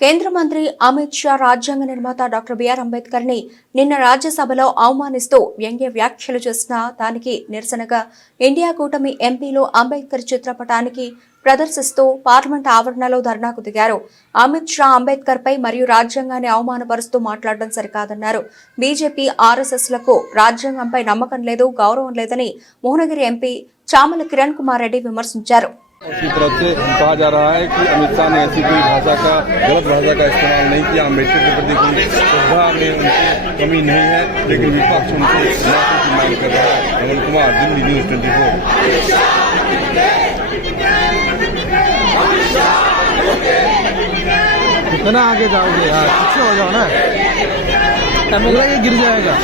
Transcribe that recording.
కేంద్ర మంత్రి అమిత్ షా రాజ్యాంగ నిర్మాత డాక్టర్ బిఆర్ అంబేద్కర్ ని నిన్న రాజ్యసభలో అవమానిస్తూ వ్యంగ్య వ్యాఖ్యలు చేసిన దానికి నిరసనగా ఇండియా కూటమి ఎంపీలు అంబేద్కర్ చిత్రపటానికి ప్రదర్శిస్తూ పార్లమెంట్ ఆవరణలో ధర్నాకు దిగారు. అమిత్ షా అంబేద్కర్ పై మరియు రాజ్యాంగాన్ని అవమానపరుస్తూ మాట్లాడడం సరికాదన్నారు. బీజేపీ ఆర్ఎస్ఎస్ లకు రాజ్యాంగంపై నమ్మకం లేదు, గౌరవం లేదని మోహనగిరి ఎంపీ చామల కిరణ్ కుమార్ రెడ్డి విమర్శించారు. उसकी तरफ से कहा जा रहा है कि अमित शाह ने ऐसी कोई भाषा का गलत भाषा का इस्तेमाल नहीं किया। अम्बेडकर के प्रति कोई श्रद्धा में उनकी कमी नहीं है, लेकिन विपक्ष उनसे माफी की मांग कर रहा है। अमन कुमार, दिल्ली न्यूज 24। कितना आगे जाओगे यार, पीछे हो जाओ ना, पूरा ये गिर जाएगा।